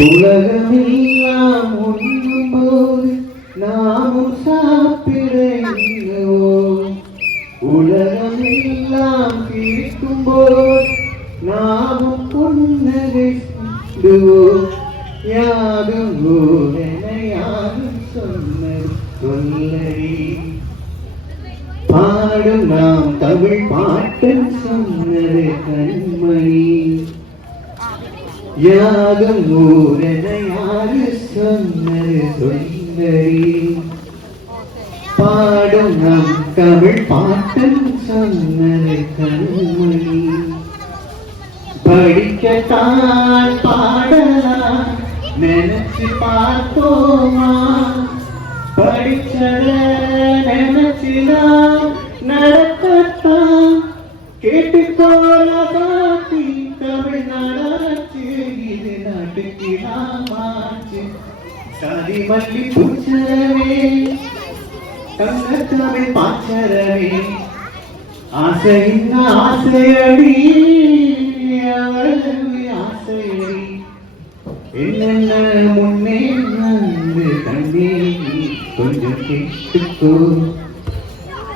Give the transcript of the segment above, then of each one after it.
உலகமெல்லாம் உண்ணும்போது நாமும் சாப்பிடுவோம். உலகமெல்லாம் கேட்கும்போது நாமும் புன்னகைடுவோம். யாரும் ஓரென யாரும் சொன்னது சொல்லடி. பாடும் நாம் தமிழ் பாட்டன் சொன்னது கண்மணி. யாரும் ஊரென யாரு சொன்னது சொல்லடி. பாடும் நாம் தமிழ் பாட்டன் சொன்னது கண்மணி. படிக்கத்தான் பாடலாம் நினைச்சு பார்த்தோமா. படிச்சத நினைச்சுதான் நடக்கத்தான். கேட்டுக்கோல பாட்டி தமிழ்நாடாச்சு இது நாட்டுக்கு நாமாச்சு. சாதி மல்லி பூச்சரவே தங்க தமிழ் பாச்சரவே. ஆசையின் ஆசையடி ஆசையடி. என்னென்ன முன்னே வந்து கண்ணே கொஞ்சம் கேட்டுக்கோ.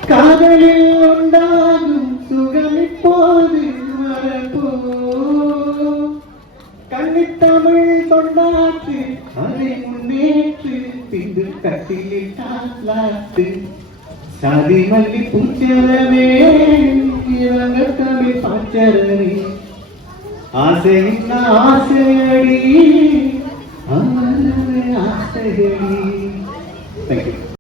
காதலில் உண்டாகும் சுகம் இப்போது வரப்போ. கன்னித்தமிழ் கொண்டாற்று அதை முன்னேற்று பின்பு கட்டிலில் தாளாத்து. சாதி மல்லி பூச்சரவே இவங்க தமிழ் பாச்சரவே. ஆசையின் ஆசையடி ஆசையடி. தேங்க்யூ.